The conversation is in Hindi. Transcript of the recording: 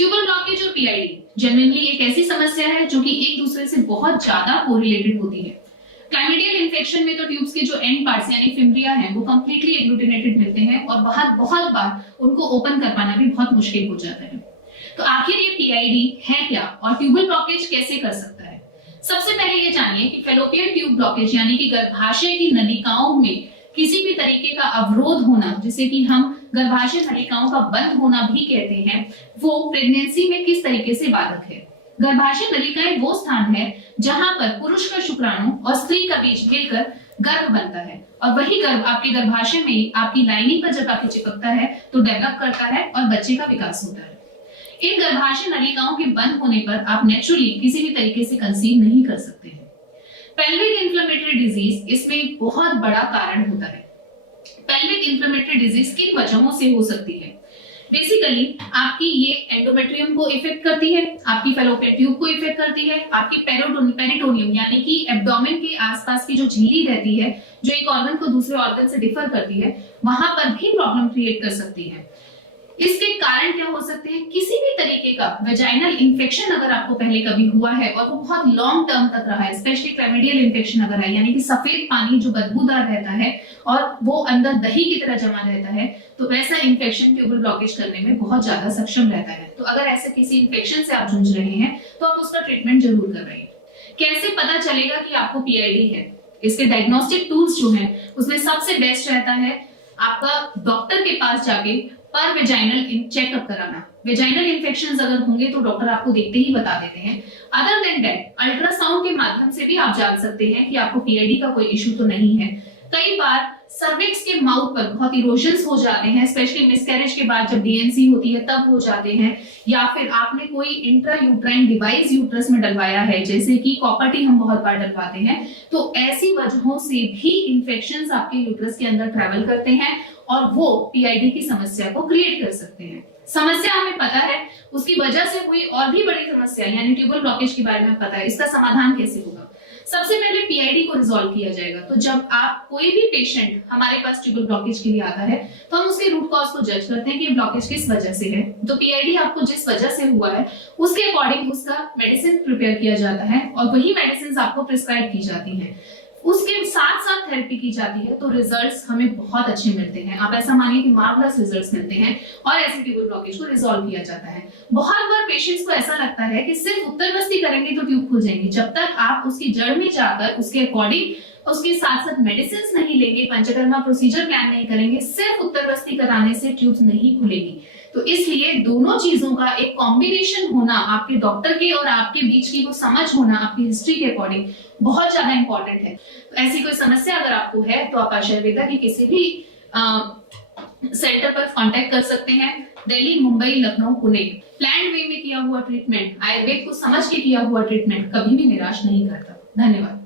ट्यूबल ब्लॉकेज और पीआईडी जेन्युइनली एक ऐसी समस्या है जो कि एक दूसरे से बहुत ज्यादा कोरिलेटेड होती है। क्लाइमिडियल इन्फेक्शन में तो ट्यूब्स के जो एंड पार्ट्स यानी फिम्ब्रिया हैं वो कंप्लीटली एग्लूटिनेटेड मिलते हैं और बहुत बार उनको ओपन कर पाना भी बहुत मुश्किल हो जाता है। तो आखिर ये पीआईडी है क्या और ट्यूबल ब्लॉकेज कैसे कर सकता है? सबसे पहले ये जानिए कि फैलोपियन ट्यूब ब्लॉकेज यानी कि गर्भाशय की नलिकाओं में किसी भी तरीके का अवरोध होना, जिसे कि हम गर्भाशय नलिकाओं का बंद होना भी कहते हैं, वो प्रेगनेंसी में किस तरीके से बाधक है। गर्भाशय नलिकाएं वो स्थान है जहां पर पुरुष का शुक्राणु और स्त्री का बीज मिलकर गर्भ बनता है और वही गर्भ आपके गर्भाशय में आपकी लाइनिंग पर जब आके चिपकता है तो डेवलप करता है और बच्चे का विकास होता है। इन गर्भाशय नलिकाओं के बंद होने पर आप नेचुरली किसी भी तरीके से कंसीव नहीं कर सकते हैं। पेल्विक इन्फ्लेमेटरी डिजीज इसमें बहुत बड़ा कारण होता है। पेल्विक इन्फ्लेमेटरी डिजीज किन वजहों से हो सकती है? बेसिकली आपकी ये एंडोमेट्रियम को इफेक्ट करती है, आपकी फैलोपियन ट्यूब को इफेक्ट करती है, आपकी पेरिटोनियम यानी कि एब्डोमेन के आसपास की जो झिल्ली रहती है जो एक ऑर्गन को दूसरे ऑर्गन से डिफर करती है, वहां पर भी प्रॉब्लम क्रिएट कर सकती है। इसके कारण क्या हो सकते हैं? किसी भी तरीके का वेजाइनल इन्फेक्शन अगर आपको पहले कभी हुआ है और वो बहुत लॉन्ग टर्म तक रहा है, स्पेशली क्लैमिडियल इन्फेक्शन अगर है यानी कि सफेद पानी जो बदबूदार रहता है और वो अंदर दही की तरह जमा रहता है, तो वैसा इन्फेक्शन ट्यूबल ब्लॉकेज करने में बहुत ज्यादा सक्षम रहता है। तो अगर ऐसे किसी इन्फेक्शन से आप जूझ रहे हैं तो आप उसका ट्रीटमेंट जरूर करवाइए। कैसे पता चलेगा कि आपको पीआईडी है? इसके डायग्नोस्टिक टूल्स जो हैं उसमें सबसे बेस्ट रहता है आपका डॉक्टर के पास जाके पर वेजाइनल चेकअप कराना। वेजाइनल इन्फेक्शंस अगर होंगे तो डॉक्टर आपको देखते ही बता देते हैं। अदर देन दैट अल्ट्रासाउंड के माध्यम से भी आप जान सकते हैं कि आपको पीआईडी का कोई इश्यू तो नहीं है। कई बार सर्विक्स के माउथ पर बहुत इरोजन्स हो जाते हैं, स्पेशली मिसकैरेज के बाद जब डीएनसी होती है तब हो जाते हैं, या फिर आपने कोई इंट्रा यूट्राइन डिवाइस यूट्रस में डलवाया है जैसे कि कॉपर टी हम बहुत बार डलवाते हैं, तो ऐसी वजहों से भी इन्फेक्शंस आपके यूट्रस के अंदर ट्रैवल करते हैं और वो पीआईडी की समस्या को क्रिएट कर सकते हैं। समस्या हमें पता है, उसकी वजह से कोई और भी बड़ी समस्या यानी ट्यूबल ब्लॉकेज के बारे में पता है, इसका समाधान कैसे होगा? सबसे पहले पीआईडी को रिजॉल्व किया जाएगा। तो जब आप कोई भी पेशेंट हमारे पास ट्यूबल ब्लॉकेज के लिए आता है तो हम उसके रूट कॉज को जज करते हैं कि ब्लॉकेज किस वजह से है। तो पीआईडी आपको जिस वजह से हुआ है उसके अकॉर्डिंग उसका मेडिसिन प्रिपेयर किया जाता है और वही मेडिसिन आपको प्रिस्क्राइब की जाती है, उसके साथ साथ थेरेपी की जाती है, तो रिजल्ट्स हमें बहुत अच्छे मिलते हैं। आप ऐसा मानिए कि मार्वलस रिजल्ट्स मिलते हैं और ऐसे ट्यूबल ब्लॉकेज को रिजॉल्व किया जाता है। बहुत बार पेशेंट्स को ऐसा लगता है कि सिर्फ उत्तरवस्ती करेंगे तो ट्यूब खुल जाएंगी। जब तक आप उसकी जड़ में जाकर उसके अकॉर्डिंग उसके साथ साथ मेडिसिन नहीं लेंगे, पंचकर्मा प्रोसीजर प्लान नहीं करेंगे, सिर्फ उत्तरवस्ती कराने से ट्यूब्स नहीं खुलेगी। तो इसलिए दोनों चीजों का एक कॉम्बिनेशन होना, आपके डॉक्टर के और आपके बीच की वो समझ होना आपकी हिस्ट्री के अकॉर्डिंग बहुत ज्यादा इंपॉर्टेंट है। तो ऐसी कोई समस्या अगर आपको है तो आप आयुर्वेदा के किसी भी सेंटर पर कांटेक्ट कर सकते हैं। दिल्ली, मुंबई, लखनऊ, पुणे। प्लान्ड वे में किया हुआ ट्रीटमेंट, आयुर्वेद को समझ के किया हुआ ट्रीटमेंट कभी भी निराश नहीं करता। धन्यवाद।